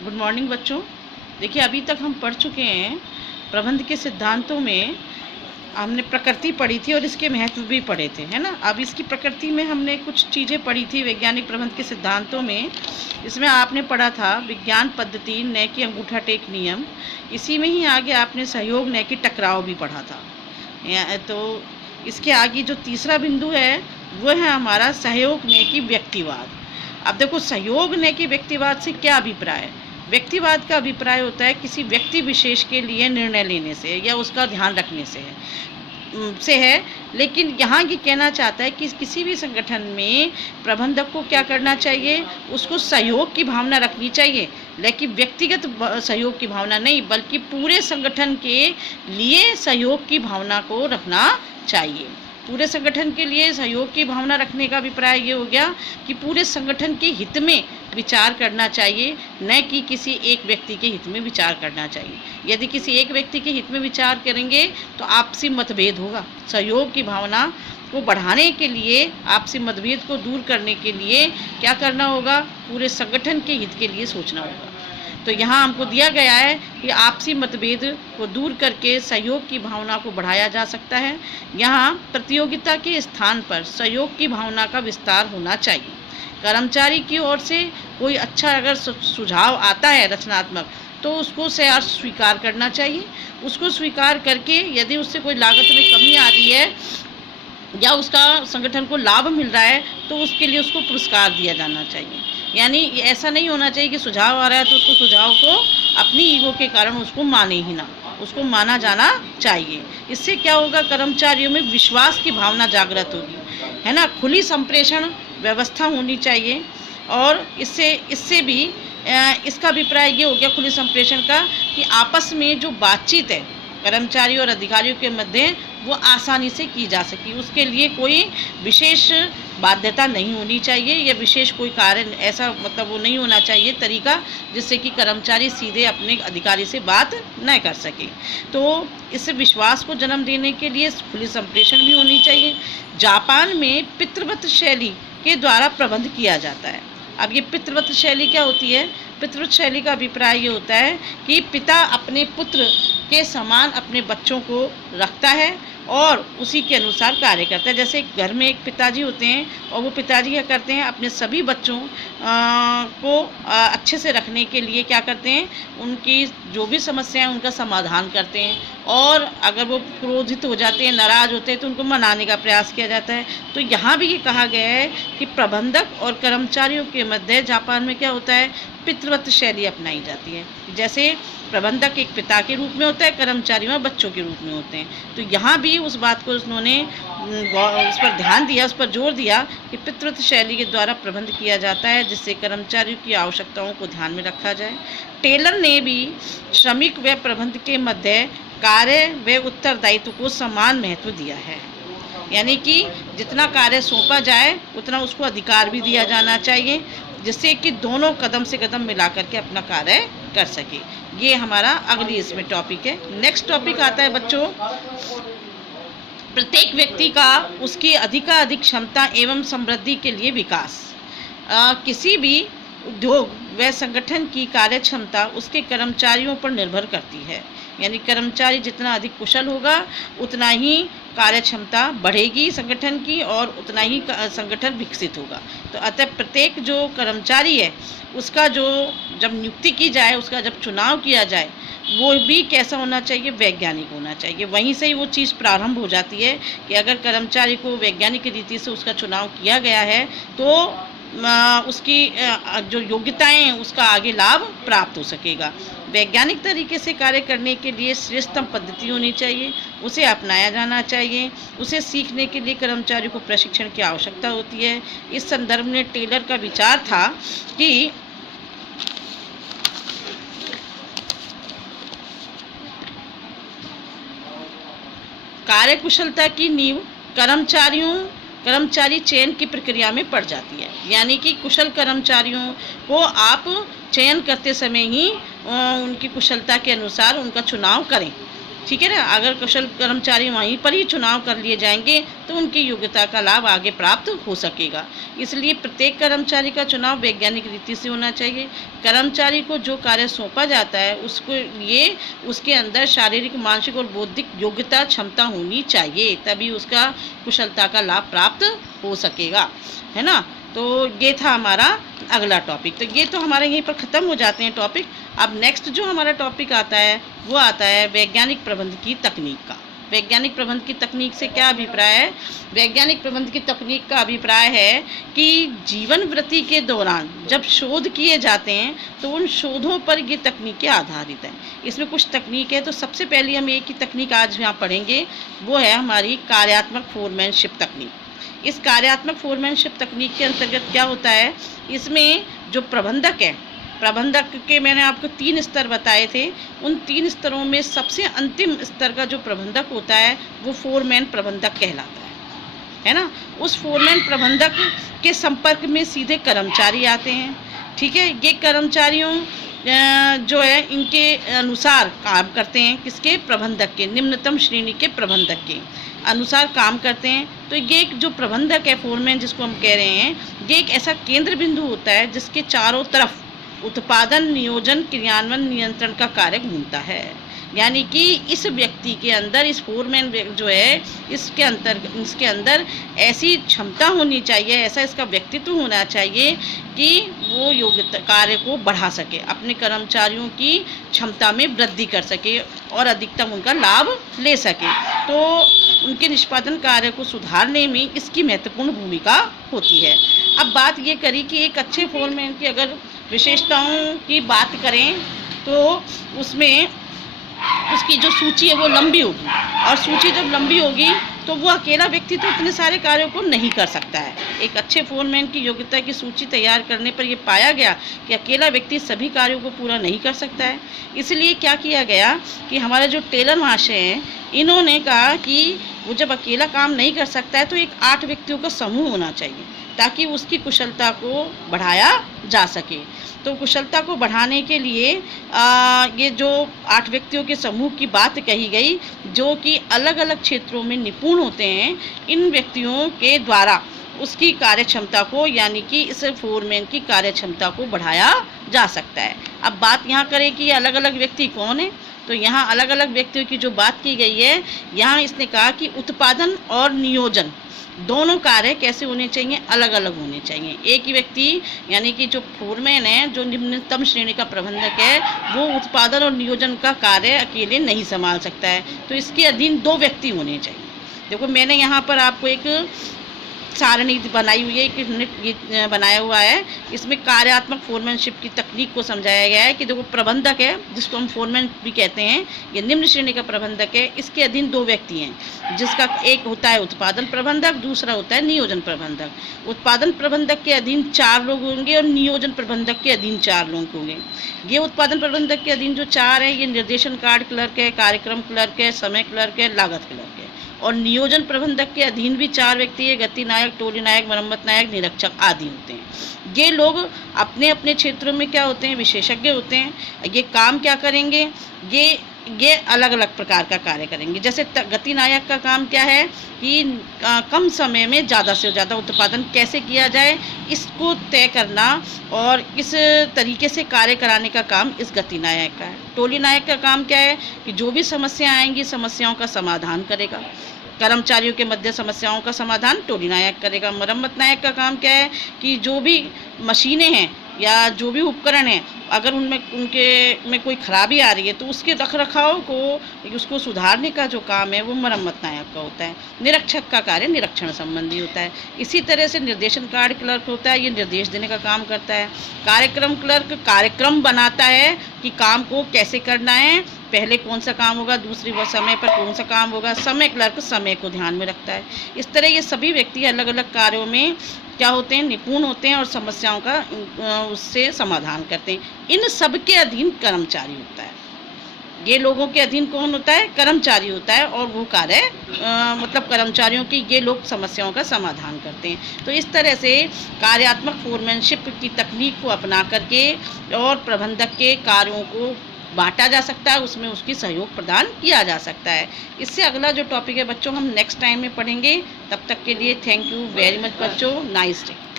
Good morning बच्चों। देखिए, अभी तक हम पढ़ चुके हैं प्रबंध के सिद्धांतों में। हमने प्रकृति पढ़ी थी और इसके महत्व भी पढ़े थे, है ना। अब इसकी प्रकृति में हमने कुछ चीज़ें पढ़ी थी वैज्ञानिक प्रबंध के सिद्धांतों में। इसमें आपने पढ़ा था विज्ञान पद्धति न कि अंगूठा टेक नियम। इसी में ही आगे आपने सहयोग न कि टकराव भी पढ़ा था। तो इसके आगे जो तीसरा बिंदु है वो है हमारा सहयोग न कि व्यक्तिवाद। अब देखो, सहयोग न कि व्यक्तिवाद से क्या अभिप्राय है। व्यक्तिवाद का अभिप्राय होता है किसी व्यक्ति विशेष के लिए निर्णय लेने से या उसका ध्यान रखने से है। लेकिन यहाँ ये कहना चाहता है कि किसी भी संगठन में प्रबंधक को क्या करना चाहिए, उसको सहयोग की भावना रखनी चाहिए, लेकिन व्यक्तिगत सहयोग की भावना नहीं, बल्कि पूरे संगठन के लिए सहयोग की भावना को रखना चाहिए। पूरे संगठन के लिए सहयोग की भावना रखने का अभिप्राय ये हो गया कि पूरे संगठन के हित में विचार करना चाहिए, न कि किसी एक व्यक्ति के हित में विचार करना चाहिए। यदि किसी एक व्यक्ति के हित में विचार करेंगे तो आपसी मतभेद होगा। सहयोग की भावना को बढ़ाने के लिए, आपसी मतभेद को दूर करने के लिए क्या करना होगा, पूरे संगठन के हित के लिए सोचना होगा। तो यहाँ हमको दिया गया है कि आपसी मतभेद को दूर करके सहयोग की भावना को बढ़ाया जा सकता है। यहाँ प्रतियोगिता के स्थान पर सहयोग की भावना का विस्तार होना चाहिए। कर्मचारी की ओर से कोई अच्छा अगर सुझाव आता है रचनात्मक, तो उसको स्वीकार करना चाहिए। उसको स्वीकार करके यदि उससे कोई लागत में कमी आ रही है या उसका संगठन को लाभ मिल रहा है तो उसके लिए उसको पुरस्कार दिया जाना चाहिए। यानी ऐसा नहीं होना चाहिए कि सुझाव आ रहा है तो उसको सुझाव को अपनी ईगो के कारण उसको माने ही ना, उसको माना जाना चाहिए। इससे क्या होगा, कर्मचारियों में विश्वास की भावना जागृत होगी, है ना। खुली संप्रेषण व्यवस्था होनी चाहिए और इससे भी इसका अभिप्राय ये हो गया खुली संप्रेषण का कि आपस में जो बातचीत है कर्मचारी और अधिकारियों के मध्य वो आसानी से की जा सके। उसके लिए कोई विशेष बाध्यता नहीं होनी चाहिए या विशेष कोई कारण ऐसा वो नहीं होना चाहिए तरीका जिससे कि कर्मचारी सीधे अपने अधिकारी से बात न कर सके। तो इससे विश्वास को जन्म देने के लिए खुली संप्रेषण भी होनी चाहिए। जापान में पितृवत शैली के द्वारा प्रबंध किया जाता है। अब ये पितृवत शैली क्या होती है? पितृवत शैली का अभिप्राय ये होता है कि पिता अपने पुत्र के समान अपने बच्चों को रखता है और उसी के अनुसार कार्य करता है। जैसे घर में एक पिताजी होते हैं और वो पिताजी क्या करते हैं, अपने सभी बच्चों को अच्छे से रखने के लिए क्या करते हैं, उनकी जो भी समस्या है उनका समाधान करते हैं। और अगर वो क्रोधित हो जाते हैं, नाराज़ होते हैं तो उनको मनाने का प्रयास किया जाता है। तो यहाँ भी ये कहा गया है कि प्रबंधक और कर्मचारियों के मध्य जापान में क्या होता है, पितृवत शैली अपनाई जाती है। जैसे प्रबंधक एक पिता के रूप में होता है, कर्मचारी में बच्चों के रूप में होते हैं। तो यहाँ भी उस बात को उन्होंने उस पर ध्यान दिया, उस पर जोर दिया कि पितृवत शैली के द्वारा प्रबंध किया जाता है जिससे कर्मचारियों की आवश्यकताओं को ध्यान में रखा जाए। टेलर ने भी श्रमिक व प्रबंध के मध्य कार्य व उत्तरदायित्व को समान महत्व दिया है। यानी कि जितना कार्य सौंपा जाए उतना उसको अधिकार भी दिया जाना चाहिए, जिससे कि दोनों कदम से कदम मिला करके अपना कार्य कर सके। ये हमारा अगली इसमें टॉपिक है। नेक्स्ट टॉपिक आता है बच्चों, प्रत्येक व्यक्ति का उसकी अधिकाधिक क्षमता एवं समृद्धि के लिए विकास। किसी भी उद्योग व संगठन की कार्य क्षमता उसके कर्मचारियों पर निर्भर करती है। यानी कर्मचारी जितना अधिक कुशल होगा उतना ही कार्य क्षमता बढ़ेगी संगठन की और उतना ही संगठन विकसित होगा। तो अतः प्रत्येक जो कर्मचारी है उसका जो जब नियुक्ति की जाए, उसका जब चुनाव किया जाए, वो भी कैसा होना चाहिए, वैज्ञानिक होना चाहिए। वहीं से ही वो चीज़ प्रारंभ हो जाती है कि अगर कर्मचारी को वैज्ञानिक रीति से उसका चुनाव किया गया है तो उसकी जो योग्यताएं हैं उसका आगे लाभ प्राप्त हो सकेगा। वैज्ञानिक तरीके से कार्य करने के लिए श्रेष्ठतम पद्धति होनी चाहिए, उसे अपनाया जाना चाहिए। उसे सीखने के लिए कर्मचारी को प्रशिक्षण की आवश्यकता होती है। इस संदर्भ में टेलर का विचार था कि कार्यकुशलता की नींव कर्मचारी चयन की प्रक्रिया में पड़ जाती है। यानी कि कुशल कर्मचारियों को आप चयन करते समय ही उनकी कुशलता के अनुसार उनका चुनाव करें। ठीक है ना। अगर कुशल कर्मचारी वहीं पर ही चुनाव कर लिए जाएंगे तो उनकी योग्यता का लाभ आगे प्राप्त हो सकेगा। इसलिए प्रत्येक कर्मचारी का चुनाव वैज्ञानिक रीति से होना चाहिए। कर्मचारी को जो कार्य सौंपा जाता है उसको लिए उसके अंदर शारीरिक, मानसिक और बौद्धिक योग्यता, क्षमता होनी चाहिए, तभी उसका कुशलता का लाभ प्राप्त हो सकेगा, है ना। तो ये था हमारा अगला टॉपिक। तो ये तो हमारे यहीं पर ख़त्म हो जाते हैं टॉपिक। अब नेक्स्ट जो हमारा टॉपिक आता है वो आता है वैज्ञानिक प्रबंध की तकनीक का। वैज्ञानिक प्रबंध की तकनीक से क्या अभिप्राय है? वैज्ञानिक प्रबंध की तकनीक का अभिप्राय है कि जीवन वृत्ति के दौरान जब शोध किए जाते हैं तो उन शोधों पर ये तकनीकें आधारित हैं। इसमें कुछ तकनीक है, तो सबसे पहले हम एक ही तकनीक आज यहाँ पढ़ेंगे, वो है हमारी कार्यात्मक फोरमैनशिप तकनीक। इस कार्यात्मक फोरमैनशिप तकनीक के अंतर्गत क्या होता है, इसमें जो प्रबंधक है, प्रबंधक के मैंने आपको 3 स्तर बताए थे, उन 3 स्तरों में सबसे अंतिम स्तर का जो प्रबंधक होता है वो फोरमैन प्रबंधक कहलाता है ना। उस फोरमैन प्रबंधक के संपर्क में सीधे कर्मचारी आते हैं, ठीक है। ये कर्मचारियों जो है इनके अनुसार काम करते हैं, किसके? प्रबंधक के, निम्नतम श्रेणी के प्रबंधक के अनुसार काम करते हैं। तो ये एक जो प्रबंधक है, फोरमैन जिसको हम कह रहे हैं, ये एक ऐसा केंद्र बिंदु होता है जिसके चारों तरफ उत्पादन, नियोजन, क्रियान्वयन, नियंत्रण का कार्य घूमता है। यानी कि इस व्यक्ति के अंदर, इस फोरमैन जो है, इसके अंदर ऐसी क्षमता होनी चाहिए, ऐसा इसका व्यक्तित्व होना चाहिए कि वो योग्यता कार्य को बढ़ा सके, अपने कर्मचारियों की क्षमता में वृद्धि कर सके और अधिकतम उनका लाभ ले सके। तो उनके निष्पादन कार्य को सुधारने में इसकी महत्वपूर्ण भूमिका होती है। अब बात ये करी कि एक अच्छे फोरमैन की अगर विशेषताओं की बात करें तो उसमें उसकी जो सूची है वो लंबी होगी, और सूची जब लंबी होगी तो वो अकेला व्यक्ति तो इतने सारे कार्यों को नहीं कर सकता है। एक अच्छे फोरमैन की योग्यता की सूची तैयार करने पर ये पाया गया कि अकेला व्यक्ति सभी कार्यों को पूरा नहीं कर सकता है। इसलिए क्या किया गया कि हमारे जो टेलर महाशय हैं, इन्होंने कहा कि वो जब अकेला काम नहीं कर सकता है तो एक 8 व्यक्तियों का समूह होना चाहिए ताकि उसकी कुशलता को बढ़ाया जा सके। तो कुशलता को बढ़ाने के लिए ये जो 8 व्यक्तियों के समूह की बात कही गई, जो कि अलग अलग क्षेत्रों में निपुण होते हैं, इन व्यक्तियों के द्वारा उसकी कार्य क्षमता को, यानी कि इस फोरमैन की कार्य क्षमता को बढ़ाया जा सकता है। अब बात यहाँ करें कि ये अलग अलग व्यक्ति कौन है, तो यहाँ अलग अलग व्यक्तियों की जो बात की गई है, यहाँ इसने कहा कि उत्पादन और नियोजन दोनों कार्य कैसे होने चाहिए, अलग अलग होने चाहिए। एक ही व्यक्ति, यानी कि जो फोरमैन है, जो निम्नतम श्रेणी का प्रबंधक है, वो उत्पादन और नियोजन का कार्य अकेले नहीं संभाल सकता है, तो इसके अधीन 2 व्यक्ति होने चाहिए। देखो मैंने यहाँ पर आपको एक सारणी बनाई हुई है, एक बनाया हुआ है, इसमें कार्यात्मक फोरमैनशिप की तकनीक को समझाया गया है कि देखो प्रबंधक है, जिसको हम फोरमैन भी कहते हैं, ये निम्न श्रेणी का प्रबंधक है, इसके अधीन 2 व्यक्ति हैं, जिसका एक होता है उत्पादन प्रबंधक, दूसरा होता है नियोजन प्रबंधक। उत्पादन प्रबंधक के अधीन 4 लोग होंगे और नियोजन प्रबंधक के अधीन 4 लोग होंगे। ये उत्पादन प्रबंधक के अधीन जो 4 हैं, ये निर्देशन कार्ड क्लर्क है, कार्यक्रम क्लर्क है, समय क्लर्क है, लागत क्लर्क है। और नियोजन प्रबंधक के अधीन भी 4 व्यक्ति है, गति नायक, टोली नायक, मरम्मत नायक, निरीक्षक आदि होते हैं। ये लोग अपने अपने क्षेत्रों में क्या होते हैं, विशेषज्ञ होते हैं। ये काम क्या करेंगे, ये अलग अलग प्रकार का कार्य करेंगे। जैसे गति नायक का काम क्या है कि कम समय में ज़्यादा से ज़्यादा उत्पादन कैसे किया जाए, इसको तय करना और इस तरीके से कार्य कराने का काम इस गति नायक का है। टोली नायक का काम क्या है कि जो भी समस्या आएंगी, समस्याओं का समाधान करेगा। कर्मचारियों के मध्य समस्याओं का समाधान टोली नायक करेगा। मरम्मत नायक का काम क्या है कि जो भी मशीनें हैं या जो भी उपकरण हैं, अगर उनके में कोई खराबी आ रही है तो उसके रखरखाव को, उसको सुधारने का जो काम है वो मरम्मत नायक का होता है। निरीक्षक का कार्य निरीक्षण संबंधी होता है। इसी तरह से निर्देशन कार्ड क्लर्क होता है, ये निर्देश देने का काम करता है। कार्यक्रम क्लर्क कार्यक्रम बनाता है कि काम को कैसे करना है, पहले कौन सा काम होगा, दूसरी वो समय पर कौन सा काम होगा। समय क्लर्क समय को ध्यान में रखता है। इस तरह ये सभी व्यक्ति अलग अलग कार्यों में क्या होते हैं, निपुण होते हैं और समस्याओं का उससे समाधान करते हैं। इन सब के अधीन कर्मचारी होता है। ये लोगों के अधीन कौन होता है, कर्मचारी होता है, और वो कार्य मतलब कर्मचारियों की ये लोग समस्याओं का समाधान करते हैं। तो इस तरह से कार्यात्मक फोरमैनशिप की तकनीक को अपना करके और प्रबंधक के कार्यों को बांटा जा सकता है, उसमें उसकी सहयोग प्रदान किया जा सकता है। इससे अगला जो टॉपिक है बच्चों हम नेक्स्ट टाइम में पढ़ेंगे। तब तक के लिए थैंक यू वेरी मच बच्चों, नाइस डे।